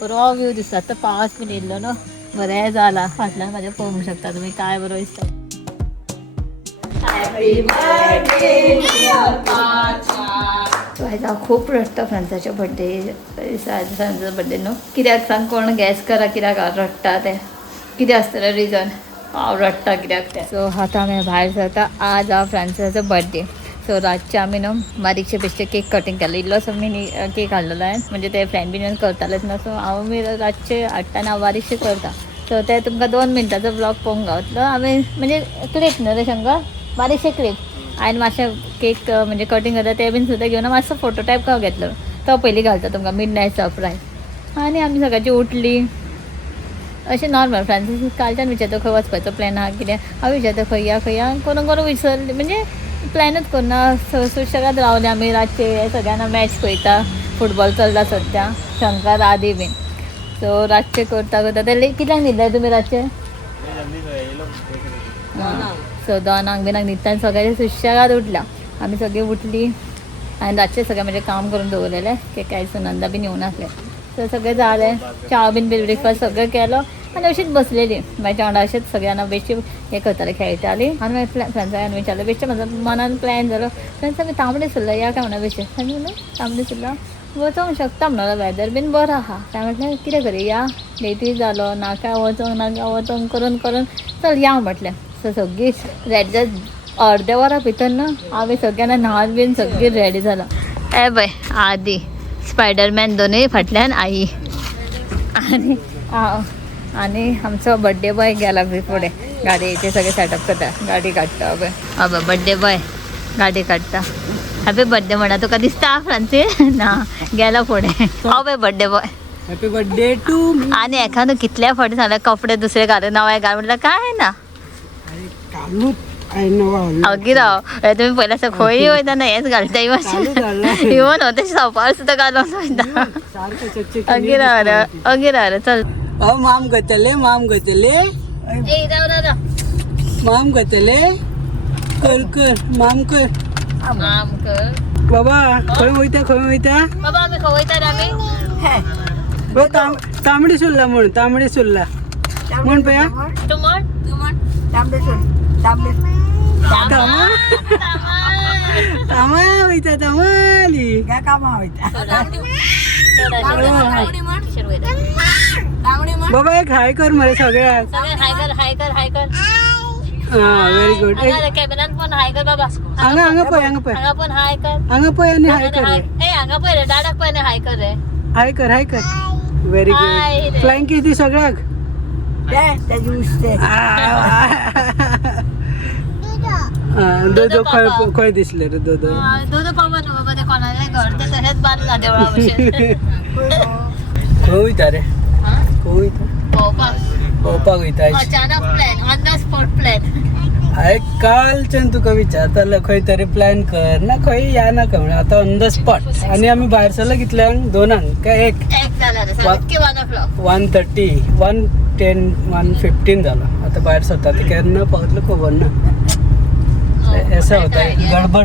बरो व्ह्यू दिसता. तर पावस पण येयल्लो न्हू, बरें जाला. फाटल्यान म्हाज्या पळोवंक शकता तुमी काय बरो दिसता. आयज खूब रडटा फ्रेंड्साच्या बर्थडे फ्रेंड्साचो बर्थडे न्हू. कित्याक सांग कोण गॅस करा कित्याक रडटा तें, कितें आसतलें रिजन हांव रडटा कित्याक तें. सो आतां आमी भायर सरता. आज हांव फ्रेंड्साचो बर्थडे. सो रातचे आमी न्हू बारीकशे बेश्टे केक कटींग केल्लो. इल्लोसो मिनी केक हाडलेलो हांवें, म्हणजे ते फ्रेंड बीन करतालेच ना. सो हांव रातचे हाडटा आनी हांव बारीकशे करता. सो ते तुमकां 2 मिनटाचो ब्लॉग पळोवंक गावतलो. हांवें म्हणजे क्लिप न्हू रे शंकर, बारीकशे क्लिप हांवें मातशें केक म्हणजे कटींग करता ते बीन सुद्दां घेवन मातसो फोटो टायप घेतलो. तो पयलीं घालता तुमकां मिड नायट सरप्रायज. आनी आमी सकाळची उठली अशें नॉर्मल फ्रेंड्स. कालच्यान विचारता खंय वचपाचो प्लॅन आहा कितें. हांव विचारता खंय या करून करून विसरली, म्हणजे प्लॅनूच करना. सुशेगाद रावले आमी रातचे. सगळ्यांना मॅच पळयता, फुटबॉल चलता सद्या, शंकर आदी बीन. सो रातचे करता करता ते कित्याक न्हिदले तुमी रातचे? सो 2 बिनाक न्हिदता आनी सगळ्यांचे सुशेगाद उठल्या. आमी सगळीं उठली आनी रातचे सगळें म्हणजे काम करून दवरलेलें. काय सुनंदा बीन येवं नासलें. सो सगळें जालें. च्या बीन ब्रेकफास्ट सगळें केलो आनी अशीच बसलेली. म्हाज्या वांगडा अशेंच सगळ्यांना बेश्टी हें करतालीं, खेळटालीं. आनी मागीर फ्रेंड्सांक विचारलें बेश्टें म्हजो मनान प्लॅन जालो. फ्रेंड्स आमी तांबडी सुरला या काय म्हणून बेश्टें. तांणी म्हणलें तांबडी सुरला वचोंक शकता म्हणून, वेदर बीन बरो आहा. त्या म्हटलें कितें करुया, लेटूय जालो, नाका वचोंक करून करून चल या म्हटलें. सो सगळीं रेडी अर्द्या वरा भितर न्हू आमी सगळ्यांना न्हावन बीन सगळीं रेडी जालां. ए बाय आदी स्पायडरमॅन दोनूय फाटल्यान आई आनी हांव आनी आमचो बर्थडे बॉय गेला फुडें गाडयेचें सगळें सेटअप करता. गाडी काडटा पळय. हय बर्थडे बॉय गाडी काडटा. हॅपी बर्थडे म्हणा तुका दिसता फ्रांसी ना गेला फुडें. हांव पळय birthday boy. Happy birthday to me. आनी एखादो कितल्या फावटी सांगलें कपडे दुसरे घालून नवे घाल म्हटल्यार काय ना. अगी राव तुम्ही पहिला असं खंय वयता ना हेच घालता इवन होते सपार सुद्धा घालून वयता. अगी राव रे चल. माम गतले माम गतले कर कर माम कर बाबा. खंय वयता बाबा आम्ही खवयता रे आम्ही. तांबडी सुरला म्हण तांबडी सुरला म्हण पया. तू म्हण तामा वयता तामाली बाबा एक हाय कर मरे सगळ्याक. हाय कर हा व्हेरी गुड. कॅमेरान पण हाय कर बाबा. हांगा पय हांगा पण हाय कर. हांगा पय आणि हाय कर रे. ए हांगा पय रे दाडाक पय हाय कर रे. हाय कर व्हेरी गुड. फ्लाइंग किस दी सगळ्याक. दोदो खंय दिसले रे दोदो. दोदो पावन बाबा ते कोणाले घर ते तशेंच बांदला देवळा भशेन. खंय वयता रे खंय वयता पोवपाक वयता. अचानक plan on the spot plan. हांवें कालच्यान तुका विचारतालो खंय तरी प्लॅन कर ना खंय या नाका म्हणून. आतां ऑन द स्पॉट. आनी आमी भायर सरला कितल्यांक 2 काय 1 जाला रे 1:30 1:10 1:15 जालो. आतां भायर सरता ते केन्ना पावतलो खबर ना. ऐसा होता है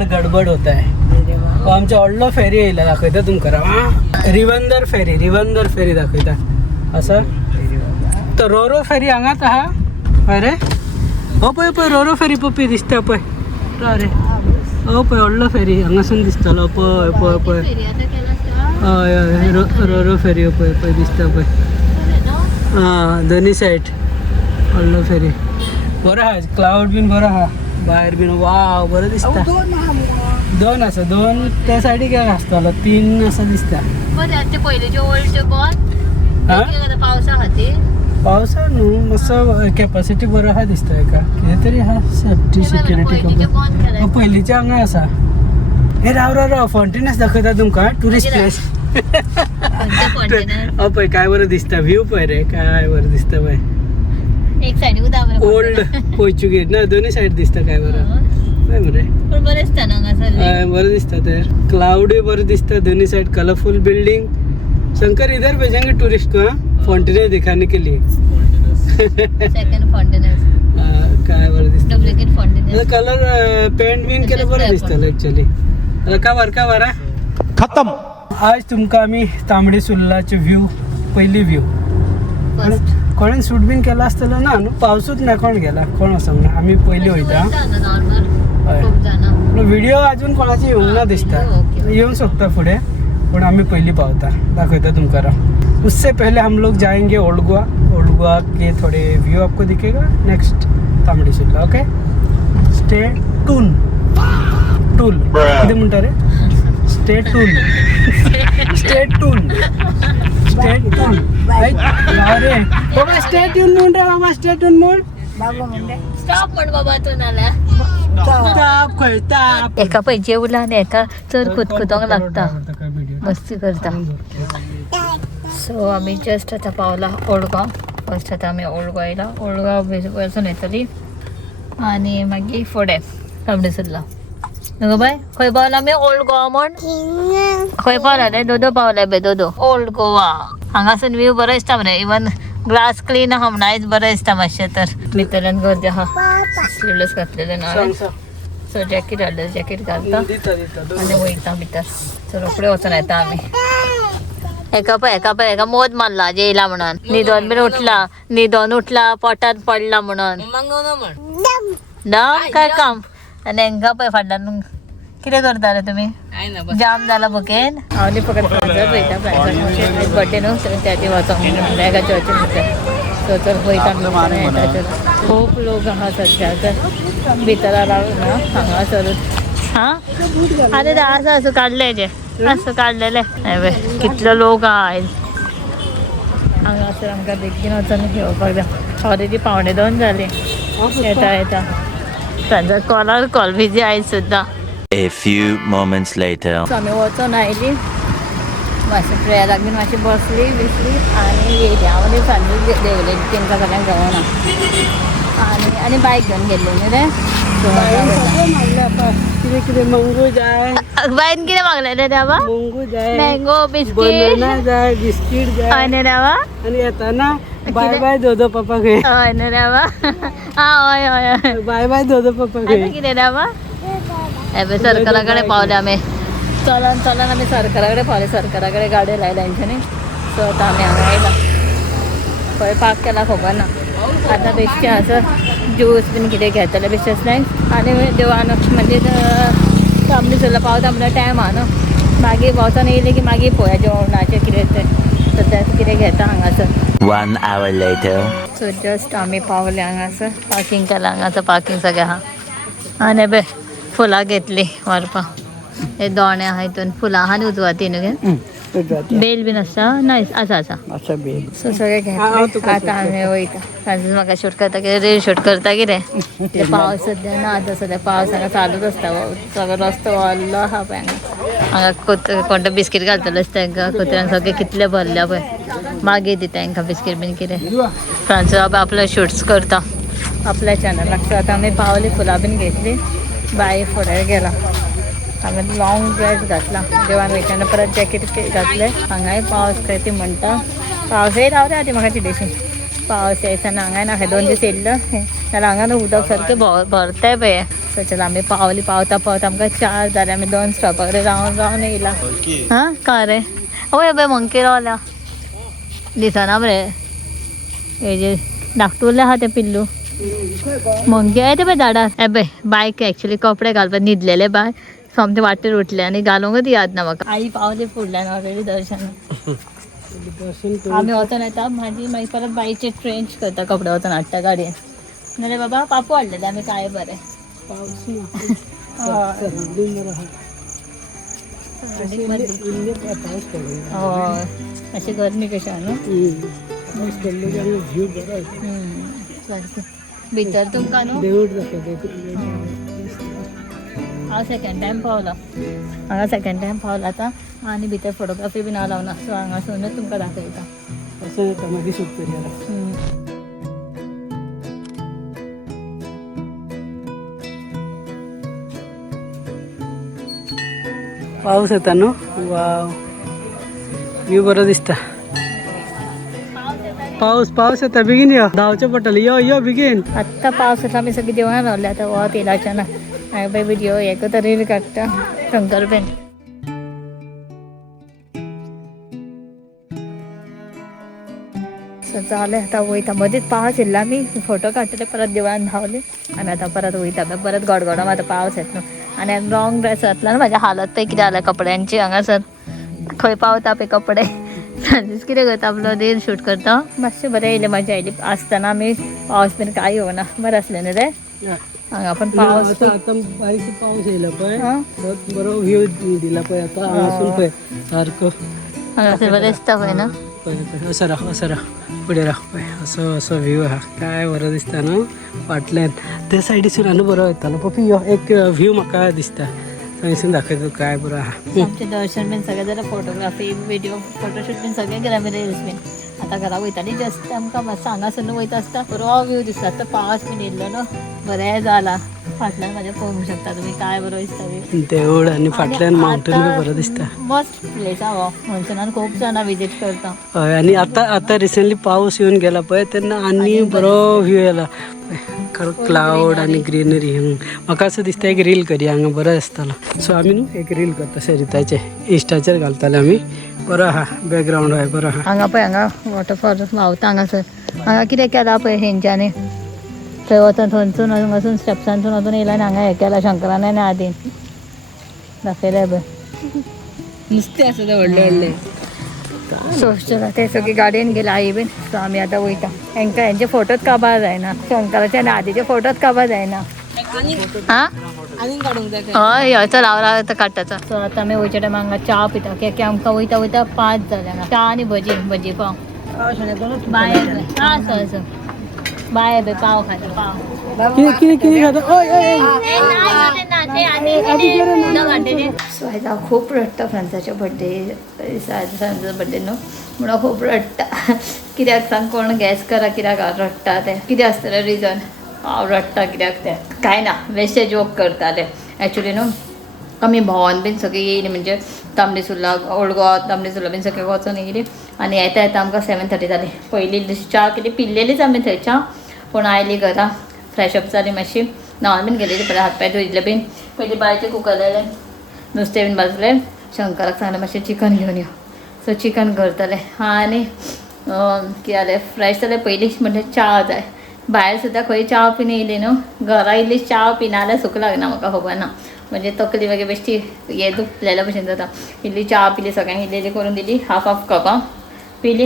गडबड होता है. आमच्या व्हडलो फेरी येयला दाखयता तुमकां. रिवंदर फेरी दाखयता. असं तो रोरो फेरी हांगाच आहा. अरे हो पळय रोरो फेरी पप्पी दिसता पळय. अरे हो पळय व्हडलो फेरी हांगासून दिसतालो पळय. हय रोरो फेरी पळय दिसता पळय. हां दोनी सायड व्हडलो फेरी बरो आहा. क्लाउड बीन बरो आहा भायर बीन. वाव बरो दिसता. 2 आसा 2 त्या सायडीक एक आसतालो 3 असं दिसता. ते पयलींचे ओल्ड बॉल पावसा खातीर. पावसा न्हू मातसो कॅपॅसिटी बरो आहा दिसता. एका कितें तरी आहा सेफ्टी सिक्युरिटी पयलींचे हांगा आसा. हे राव फाउंटेनस दाखयता तुमकां टुरिस्ट प्लेस. पळय काय बरो दिसता व्ह्यू पळय रे काय बरो दिसता पळय. एक सायड उदक ओल्ड पोर्चुगीज ना दोन्ही सायड दिसता काय बरं पळय मरे. पण बरें दिसता न्हू हांगासर. बरं दिसता तर क्लाउडूय बरं दिसता दोन्ही साइड कलरफुल बिल्डिंग. शंकर इधर भेजेंगे टूरिस्ट को. फाउंटेन दिखाने के लिए. सेकंड फाउंटेनस काय बरं दिसतं. डुप्लिकेट फाउंटेनस कलर पेंट बीन केलं बरं दिसतं ऍक्च्युअली. का बरं खतम. आज तुमकां आमी तांबडी सुर्लाचे व्ह्यू पहिली व्ह्यू. कोणें शूट बीन केला आसतलो ना न्हू, पावसूच ना कोण गेला कोण वचोंक ना, आमी पयलीं वयता. व्हिडिओ अजून कोणाची येवंक ना दिसता, येवंक शकता फुडें, पण आमी पयलीं पावता. दाखयता तुमकां राव. उससे पहले हम लोग जाएंगे ओल्ड गोवा. ओल्ड गोवा के थोड़े व्यू आपको दिखेगा next Tambdi Surla. Okay, stay टून. टूल किती म्हणटा रे? स्टे टून. स्टे टून. स्टे टून. अरे बाबा स्टे ट्यून म्हण रे बाबा, स्टे ट्यून म्हण. स्टॉप म्हण बाबा तू नाल्या. ताप खंय ताप. एका पै जेवला आनी एका चड खुदखुदोंक लागता, मस्ती करता. सो आमी जस्ट आतां पावला ओल्डगांव. फर्स्ट आतां आमी ओल्डगांव येयला. ओल्डगांव वचून येतली आनी मागीर फुडें तांबडी सुर्ला. न्हू बाय, खंय पावला आमी? ओल्ड गोवा म्हण. खंय पावला रे? दोदो पावले बे, दोदो. ओल्ड गोवा. हांगासून व्यू बरो दिसता मरे. इवन ग्लास क्लीन आहा म्हणून आयज बरें दिसता मातशें. तर भितरल्यान गर्दी आहा. स्लीवलेस घातलेले ना हांवें. सो जॅकेट हाडलें, जॅकेट घालता आनी वयता भितर. सो रोखडे वचून येता आमी. एका पळय मोद मारला जेयला म्हणून. न्हिदोन बीन उठला पोटान पडला म्हणून. दम काय काम. आनी हांकां पळय फाटल्यान कितें करता रे तुमी? जाम जाला बुकेन. हांव न्ही फकत फ्रांसाक वयता. फ्रांसाक बर्थडे न्हू, सो त्या ती वचोंक एका चर्चीन भितर. सो तर वयता. खूब लोक आहा सद्या तर भितर रावून ना हांगासरूच. हां आनी आसा काडले जे असं काडलेले. कितले लोक आहा आयज हांगासर. आमकां बेगीन वचून घेवपाक जाय. ऑलरेडी 1:45 जाली. येता तांचा कॉल बिजी आयज सुद्दां. A few moments later. आमी वचून आयली. मातशें प्रेयराक बीन मातशी बसली आनी येयली. हांव न्ही सांजू देवले तेंकां सगळ्यांक गावना आनी बायक घेवन गेल्ली न्ही रे. कितें कितें मंगू जाय. बायन कितें मागलें रे देवा? मंगू जाय, मँगो, बिस्कीट बनाना जाय, बिस्कीट जाय. हय न्ही देवा. आनी येताना बाय बाय दोदो पप्पा खंय. हय न्ही देवा. हय हय. बाय बाय दोदो पप्पा आतां खंय. कितें देवा? एबे सरकारा कडेन पावले आमी. चलन आमी सरकारा कडेन पावले. सरकारा कडेन गाडी लायला तेंच्यांनी. सो आतां आमी हांगा आयला. खंय पार्क केला खबर ना. आतां बेश्टें असं ज्यूस बीन कितें घेतले बेश्टें स्नॅक्स. आनी देवान म्हणजे तांबडी सुर्ला पावता म्हणल्यार टायम आहा न्हू. मागीर वचोन येयले की मागीर पळोवया जेवणाचें कितें तें. सद्या कितें घेता हांगासर. 1 hour later. सो जस्ट आमी पावले हांगासर. पार्किंग केलां हांगासर. पार्किंग सगळें आहा. आनी बे फुलां घेतली व्हरपाक. हे दोणे आहा हितून फुलां आहा न्ही उजवाती न्हू गे. बेल बीन आसता ना? आसा. सो सगळे घेतले. आतां आमी वयता. फ्रांसीस म्हाका शूट करता कितें रील शूट करता कितें. ते पावस सद्या ना. आतां सद्या पावस हांगा चालूच आसता. सगळो रस्तो व्हडलो आहा पळय हांगा. कोणतो बिस्कीट घालतलोच तांकां. कुत्र्यांक सगळे कितले भरल्या पळय. मागीर दिता तांकां बिस्कीट बीन कितें. फ्रांसीस बाबा आपले शूट्स करता आपल्या चॅनलाक. सो आतां आमी पावली. फुलां बीन घेतली. बाय फुडें गेला. हांवें लॉंग ड्रेस घातला. देवान वयताना परत जॅकेट घातलें. हांगाय पावस खंय ती म्हणटा. पावस येयला रावता ती म्हाका चिडेशी. पावस येयसना हांगाय ना. 2 दीस येयल्लो जाल्यार हांगा न्हू उदक सारकें भरताय पळय. सो चल आमी पावली. पावता आमकां 4 जाले. आमी 2 स्टॉपा कडेन रावन येयला. हां का रे? वय बे मंकी रावल्या. दिसना मरे. हेजे धाकटुलें आहा तें पिल्लू. मंकी आहे ते पळय झाडार. एबे बायक एक्चुअली कपडे घालपाक न्हिदलेले बाय. सोमते वाटेर उठले आनी घालूंकच याद ना म्हाका. आई पावले फुडल्यान ऑलरेडी दर्शन. आमी वचोन येता. मागीर परत बाईचे ट्रेंच करता. कपडे वचोन हाडटा गाडयेन. नाल्यार बाबा पापू हाडलेले आमी काय बरें. हय अशी गरमी कशी आहा न्हू. भितर तुमकां न्हू. हांव सेकंड टायम पावला. हांगा सेकंड टायम पावला आतां. आनी भितर फोटोग्राफी बीन हांव लावना. सो हांगासरूनच तुमकां दाखयता. पाऊस येता न्हू. वाव व्यू बरो दिसता. पाऊस येता. बेगीन यो. धांवचें पडटलें. यो बेगीन. आत्तां पावस येता. आमी सगळीं देवळान रावले. आतां वत येयलाच्या ना. हांवें पळय व्हिडिओ हे करता रील काडटा. शंकर पेन चालेल आता वयता मध्येच पावस येयला मी फोटो काडटले परत देवळान धांवले आनी आतां परत वयता परत गडगडो आतां पावस येता न्हू आनी लॉंग ड्रेस घातला न्हू म्हाज्या हालत पळय कितें जाल्या कपड्यांची हांगासर खंय पावता पळय कपडे फ्रांसीस कितें करता आपलो रील शूट करता मातशें बरें येयलें मजा येयली आसतना आमी पावस बीन कांय येवना बरें आसलें न्हू रे हांगा पण पावस आता आता बारीक पाऊस येयला पळय हा. बरो व्ह्यू दिला पळय आता हांगासून पळय सारको हांगासर बरें दिसता पळय ना पळय असं राह फुडें राह पळय असो व्ह्यू आहा काय बरो दिसता न्हू फाटल्यान ते सायडीसून आनी बरो येतालो पपी यो एक व्ह्यू म्हाका दिसता थंयसून दाखयता काय बरो आहा आमचें दर्शन बीन सगळें जाल्यार फोटोग्राफी विडियो फोटोशूट बीन सगळें केलें आमी रिल्स बीन आतां घरा वयताली जस्ट आमकां मातसो हांगासून वयता आसता बरो व्यू दिसता आतां पावस बीन येयल्लो न्हू बरें जाला फाटल्यान म्हाज्या पळोवंक शकता तुमी काय बरो दिसता व्यू देवूळ आनी फाटल्यान मावंटन बी बरो दिसता मस्त प्लेस आहा हो मनसुनान खूब जाणां विजीट करता हय आनी आतां रिसंटली पावस येवन गेला पळय तेन्ना आनी बरो व्ह्यू येयला क्लाउड आनी ग्रीनरी म्हाका असं दिसता एक रील करी हांगा बरो आसतालो सो आमी न्हू एक रील करता सरिताचे इंस्टाचेर घालताले आमी बरो आहा बॅकग्रावंड हय बरो आहा हांगा पळय हांगा वॉटरफॉल व्हांवता हांगासर हांगा कितें केलां पळय हेंच्यांनी थंय वचून थंयसून वचून स्टेप्सांसून वचून येयला आनी हांगा हें केलां शंकरान आनी आदीन दाखयलें पळय नुस्तें आसा ते व्हडले व्हडले सो चला ते सगळी गाडयेन गेला आई बीन सो आमी आतां वयता हांकां हेंचे फोटोच काबार जायना शंकराचे आनी आदीचे फोटोच काबार जायना हां आनी काडूंक जाय हय हय चल हांव आतां काडटा चल सो आतां आमी वयच्या टायमार हांगा च्या पिता कित्याक आमकां वयता वयता 5 जाले हांगा च्या आनी भजी पाव बाय हां चल चल बाय बे पाव खाते पाव कितें खाता सो आयज हांव खूब रडटा फ्रांसाच्या बड्डे फ्रांसाचो बड्डे न्हू म्हणून खूब रडटा कित्याक सांग कोण गॅस करा कित्याक हांव रडटा तें कितें आसतलें रिजन हांव रडटा कित्याक तें कांय ना बेश्टे जोक करताले एक्चुली न्हू आमी भोंवोन बीन सगळीं येयलीं म्हणजे तांबडी सुर्ला ओल्ड गोवा तांबडी सुर्ला बीन सगळें वचून येयलीं आनी येता येता आमकां 7:30 जाली पयली च्या कितें पिल्लेलीच आमी थंय च्या पूण आयलीं घरा फ्रेशअप जाली मातशी न्हांवन बीन गेलेली बरें हात पाय धुयले बीन पयलीं बायचें कुकर लायलें नुस्तें बीन भाजलें शंकराक सांगलें मातशें चिकन घेवन यो सो चिकन करतलें आनी कितें जालें फ्रेश जालें पयलीं म्हणजे च्या जाय भायर सुद्दां खंय च्या पिवन येयली न्हू घरा येयली च्या पिना जाल्यार सूख लागना म्हाका खबर ना म्हणजे तकली मागीर बेश्टी हे दुखलेल्या भशेन जाता इल्ली च्या पिली सगळ्यांक इल्ली करून दिली हाफ कपां पिली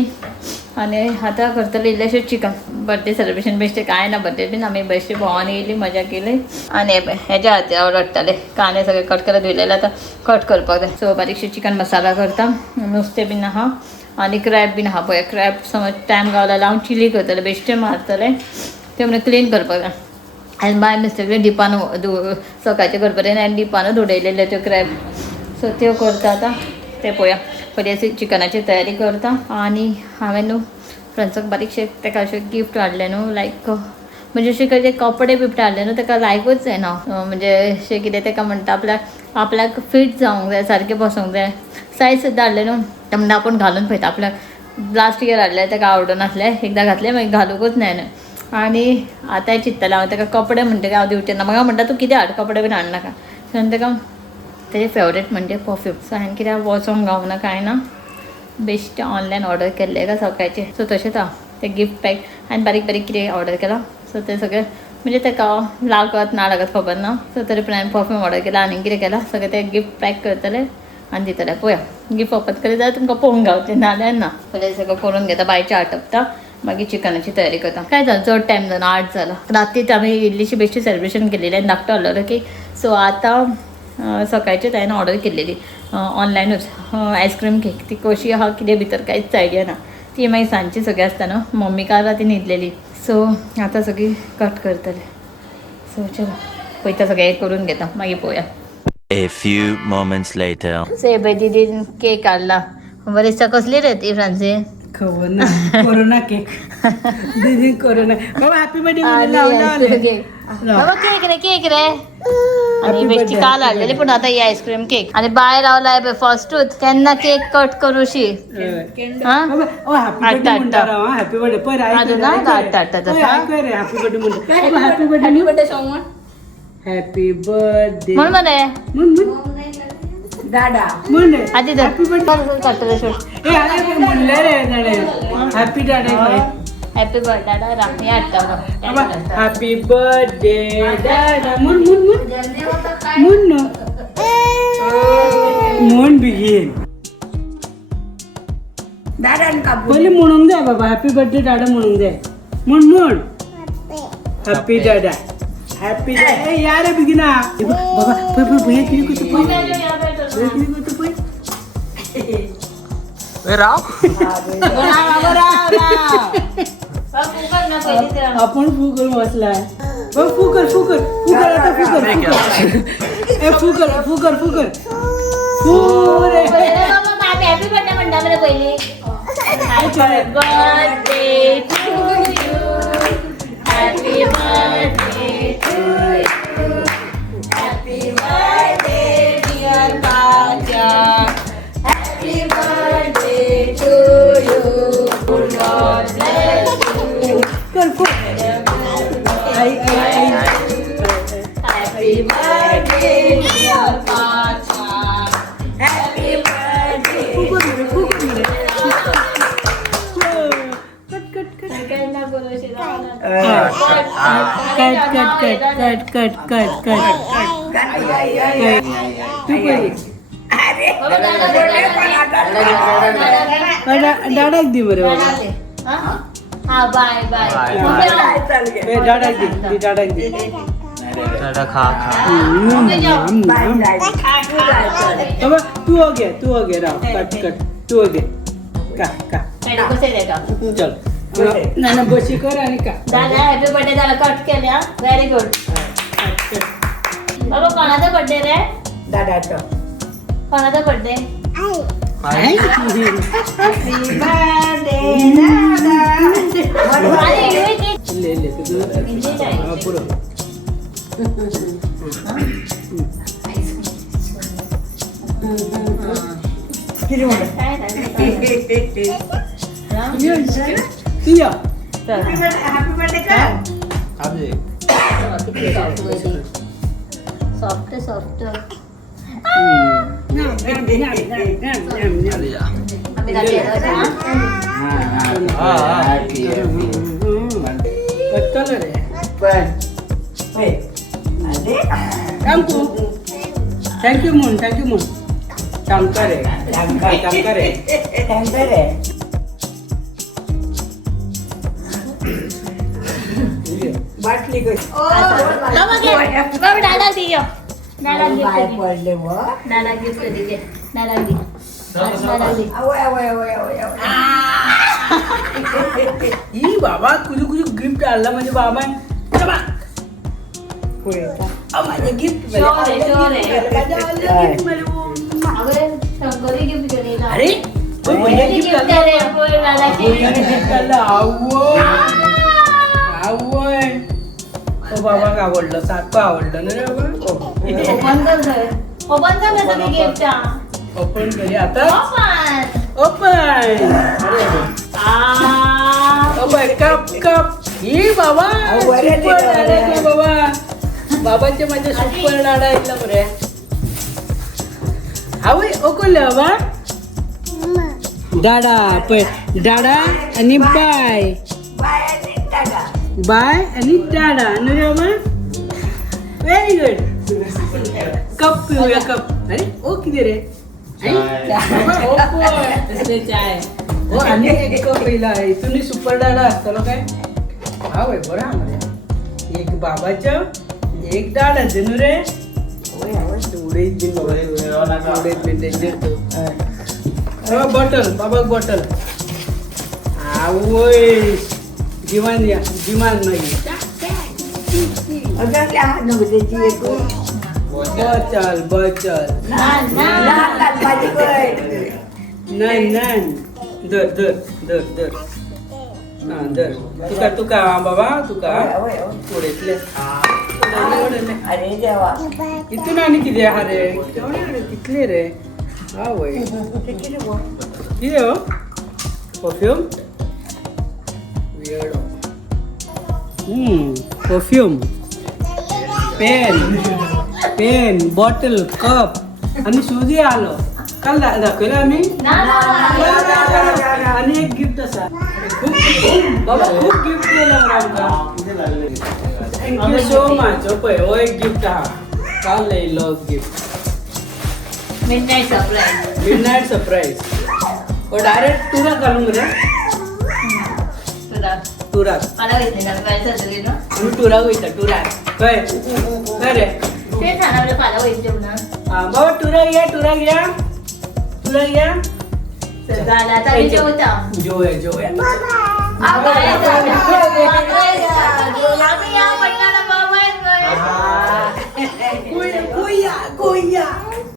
आनी आतां करतलें इल्लेशें चिकन बर्थडे सेलिब्रेशन बेश्टें कांय ना बर्थडे बीन आमी बेश्टी भोंवोन येयली मजा केली आनी हेज्या खातीर हांव रडटालें कांदे सगळे कट केले धुयलेले आतां कट करपाक जाय सो बारीकशी चिकन मसाला करता नुस्तें बीन आहा आनी क्रॅब बीन आहा पळय क्रॅब समज टायम गावलो जाल्यार हांव चिली करतलें बेश्टें मारतलें तें म्हणून क्लीन करपाक जाय आनी बाय मिस्टेकली डिपान सकाळच्या गडबडीन हांवें डिपानूच उडयलेल्यो त्यो क्रॅब सो त्यो करता आतां तें पळोवया पयलीं अशी चिकनाची तयारी करता आनी हांवें न्हू फ्रेंड्साक बारीकशें ताका अशें गिफ्ट हाडलें न्हू लायक म्हणजे अशें कितें कपडे बिपडे हाडले न्हू ताका लायकूच जायना म्हणजे अशें कितें ताका म्हणटा आपल्याक फिट जावंक जाय सारकें बसोंक जाय सायज सुद्दां हाडलें न्हू तें म्हणटा आपूण घालून पळयता आपल्याक लास्ट इयर हाडलें ताका आवडनासलें एकदां घातलें मागीर घालूंकूच नायलें आनी आतां चिंततालें हांव ताका कपडे म्हणटकीर हांव दिवचें ना म्हाका म्हणटा तूं कितें हाड कपडे बीन हाडनाका सो ताका तेजें फेवरेट म्हणजे परफ्यूम सो हांवें कित्याक वचोंक गावना कांय ना बेश्टें ऑनलायन ऑर्डर केल्लें का सकाळचें सो तशेंच हांव तें गिफ्ट पॅक आनी बारीक बारीक कितें ऑर्डर केलां सो तें सगळें म्हणजे ताका लागत ना लागत खबर ना सो तरी पूण हांवें परफ्यूम ऑर्डर केला आनी कितें केलां सगळें तें गिफ्ट पॅक करतलें आनी दितलें पळया गिफ्ट ओपन करीत जाल्यार तुमकां पळोवंक गावचें नाल्यार ना पयलीं सगळें करून घेता बायचें आटपता मागीर चिकनाची तयारी करता काय जालें चड टायम जालो 8 जाला रातीच आमी इल्लीशी बेश्टी सेलिब्रेशन केलेली आनी धाकटो हाडलेलो केक सो आतां सकाळचेच हांवें ऑर्डर केल्लेली ऑनलायनूच आयस्क्रीम केक ती कशी आहा कितें भितर कांयच आयडिया ना ती मागीर सांजची सगळी आसता न्हू मम्मी काल राती न्हिदलेली सो आतां सगळी कट करतले सो चलो पयता सगळें करून घेता मागीर पळोवया A few moments later. से पळय दीदीन केक हाडला बरें दिसता कसली रे ती फ्रांसी खबर ना कोरोना केक दीदी कोरोना बाबा हॅपी बर्थडे बाबा केक रे केक रे आणि बेश्टी काल हाडलेली पूण आतां ही आयस्क्रीम केक आणि बाय रावलाय पळय फर्स्टूच केन्ना केक कट करूशी हॅपी बर्थडे पर हॅपी बर्थडे म्हणटा happy birthday song happy birthday म्हण मरे दादा म्हण आधी हॅपी बर्थडे करतो शूट ए अरे म्हणले रे दाडे हॅपी दाडे हॅपी बर्थडे राखी आटता हॅपी बर्थडे दादा म्हण म्हण म्हण म्हण म्हण बिगीन दादा पहिले म्हणून दे बाबा हॅपी बर्थडे दादा म्हणून दे म्हण म्हण हॅपी दादा हॅपी दादा यार बिगिना बाबा पै पै पै किती कुठे पै राव आपण फुकर बसलाय फुकर फुकर फुकर आता फुकर फुकर फुकर फुकर फुकर हॅपी बर्थडे म्हणता बरं पहिले happy birthday to you happy birthday to you happy birthday dear बाजा happy birthday to you God bless you कर फुक आई हॅपी बर्थडे डिअर बाजा हॅपी बर्थडे फुकर मेरे कट कट कट काय ना बोलू कट दादा दे बरे हा बाय बाय दादा दे दादा खा तू हो गया राव कट तू हो गया का चल नाना बशी कर आणि का दादा हॅपी बर्थडे झाला कट केल्या व्हेरी गुड बाबा कोणाचा बर्थडे रे दादाचा कोणाचा बर्थडे ले पुढं तुझ्या हॅपी बर्थडे का सॉफ्ट थँक्यू म्हणून टँकर आहे बाटली कशी दादा दियो दादा काय गिफ्ट पडले व दादा गिफ्ट दिले दादा दी आवय आवय आवय आवय ही बाबा कुजू गिफ्ट आणला म्हणजे बाबा पुढे माझे गिफ्ट शंकरी गिफ्ट दिले अरे गिफ्ट दिले दादाची बाबा आवडलं सारखं आवडलं ना रे बाबा ओपन कर ना तुम्ही गिफ्ट ओपन केली आता ओपन ओपन ओपन कप ही बाबा बरे ते super लाडा आहे बाबा बाबांचे माझे सुपर लाडा आहेत बरे हावय ओकोले बाबा दादा दादा आणि बाय बाय आणि दादा रे बाबा व्हेरी गुड कप पिऊया कप अरे ओ किती रे हो आणि एक कप पहिला आहे तुम्ही सुपर दादा असताना काय हा वय बरं आम्हाला एक बाबाचं एक दादाचं नु रे बॉटल बाबा बॉटल आवय जिमान नाही बचल नाही दर तुका बाबा तुका पुढेतले अरे देवा इथून आणि किती हा रे कितले रे हा वय किती हो perfume perfume pen bottle cup आणि शूज आलो काल दाखवलं आम्ही आणि एक गिफ्ट असा खूप बाबा खूप गिफ्ट केलं बरं आमका थँक्यू सो मच पळय हो एक गिफ्ट हा काल येयलो gift midnight surprise midnight surprise ओ डायरेक्ट टुराक घालूंक रे टुराक मला घेतली ना काय सरली ना आम्ही टुराक वयता टुराक काय काय रे ते खाना फाला वयचे म्हणून हा बाबा टुराक या टुराक या झाला आता मी जेवता जोया जोया गोया